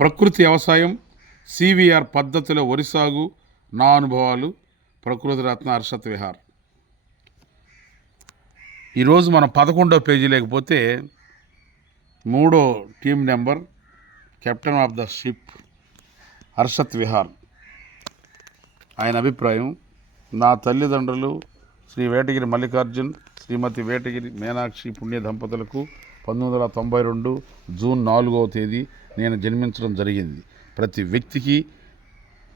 ప్రకృతి వ్యవసాయం సివిఆర్ పద్ధతిలో వరి సాగు నా అనుభవాలు ప్రకృతి రత్న హర్షత్ విహార్. ఈరోజు మనం పదకొండో పేజీ లేకపోతే మూడో team number captain of the ship Harshat Vihar. ఆయన అభిప్రాయం నా తల్లిదండ్రులు శ్రీ వేటగిరి మల్లికార్జున్ శ్రీమతి వేటగిరి మీనాక్షి పుణ్య దంపతులకు పంతొమ్మిది వందల తొంభై రెండు జూన్ నాలుగవ తేదీ నేను జన్మించడం జరిగింది. ప్రతి వ్యక్తికి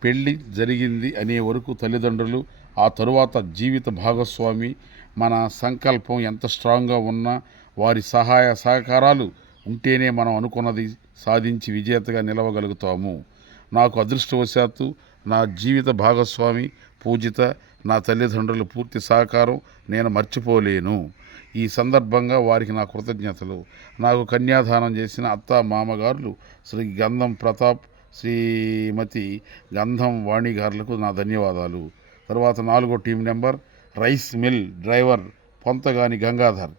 పెళ్ళి జరిగింది అనే వరకు తల్లిదండ్రులు ఆ తరువాత జీవిత భాగస్వామి మన సంకల్పం ఎంత స్ట్రాంగ్గా ఉన్నా వారి సహాయ సహకారాలు ఉంటేనే మనం అనుకున్నది సాధించి విజేతగా నిలవగలుగుతాము. నాకు అదృష్టవశాత్తు నా జీవిత భాగస్వామి పూజిత నా తల్లిదండ్రుల పూర్తి సహకారం నేను మర్చిపోలేను. ఈ సందర్భంగా వారికి నా కృతజ్ఞతలు. నాకు కన్యాదానం చేసిన అత్త మామగారులు శ్రీ గంధం ప్రతాప్ శ్రీమతి గంధం వాణిగారులకు నా ధన్యవాదాలు. తర్వాత నాలుగో team number rice mill driver Pontagani Gangadhar.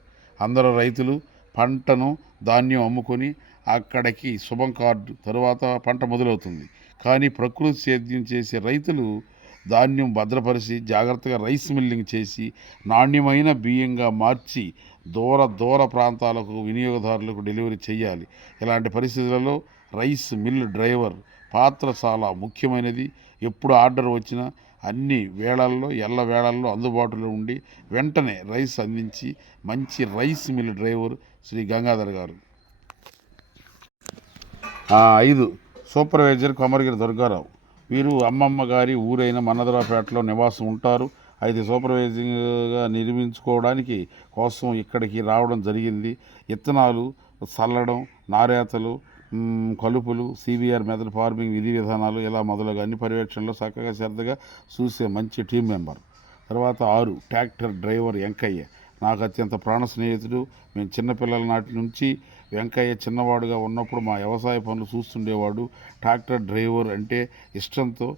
అందరూ రైతులు పంటను ధాన్యం అమ్ముకొని అక్కడికి శుభం కార్డు తరువాత పంట మొదలవుతుంది. కానీ ప్రకృతి సేద్యం చేసే రైతులు ధాన్యం భద్రపరిచి జాగ్రత్తగా రైస్ మిల్లింగ్ చేసి నాణ్యమైన బియ్యంగా మార్చి దూర దూర ప్రాంతాలకు వినియోగదారులకు డెలివరీ చేయాలి. ఇలాంటి పరిస్థితులలో రైస్ మిల్ డ్రైవర్ పాత్ర చాలా ముఖ్యమైనది. ఎప్పుడు ఆర్డర్ వచ్చినా అన్ని వేళల్లో ఎల్ల వేళల్లో అందుబాటులో ఉండి వెంటనే రైస్ అందించి మంచి rice mill driver Shri Gangadhar గారు. ఐదు సూపర్వైజర్ కొమరగిరి దుర్గారావు. వీరు అమ్మమ్మ గారి ఊరైన మన్నదరాపేటలో నివాసం ఉంటారు. అయితే సూపర్వైజింగ్గా నిర్మించుకోవడానికి కోసం ఇక్కడికి రావడం జరిగింది. ఇత్తనాలు చల్లడం నారేతలు కలుపులు సిబిఆర్ మెథడ్ ఫార్మింగ్ విధి విధానాలు ఇలా మొదలగా అన్ని పర్యవేక్షణలో చక్కగా శ్రద్ధగా చూసే మంచి టీం మెంబర్. తర్వాత ఆరు ట్రాక్టర్ డ్రైవర్ వెంకయ్య నాకు అత్యంత ప్రాణ స్నేహితుడు. మేము చిన్నపిల్లల నాటి నుంచి వెంకయ్య చిన్నవాడుగా ఉన్నప్పుడు మా వ్యవసాయ పనులు చూస్తుండేవాడు. ట్రాక్టర్ డ్రైవర్ అంటే ఇష్టంతో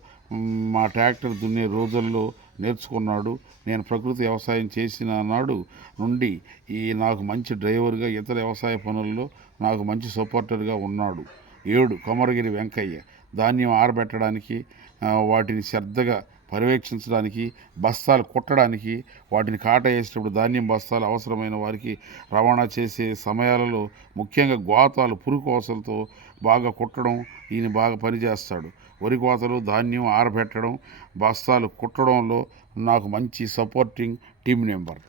మా ట్రాక్టర్ దున్నే రోజుల్లో నేర్చుకున్నాడు. నేను ప్రకృతి వ్యవసాయం చేసిన నాడు నుండి ఈ నాకు మంచి డ్రైవర్గా ఇతర వ్యవసాయ పనుల్లో నాకు మంచి సపోర్టర్గా ఉన్నాడు. ఏడు కొమరగిరి వెంకయ్య. ధాన్యం ఆరబెట్టడానికి వాటిని శ్రద్ధగా పర్యవేక్షించడానికి బస్తాలు కుట్టడానికి వాటిని కాట వేసేటప్పుడు ధాన్యం బస్తాలు అవసరమైన వారికి రవాణా చేసే సమయాలలో ముఖ్యంగా గోతాలు పురుగు కోసలతో బాగా కుట్టడం ఈయన బాగా పనిచేస్తాడు. వరి కోతలు ధాన్యం ఆరబెట్టడం బస్తాలు కుట్టడంలో నాకు మంచి సపోర్టింగ్ టీం మెంబర్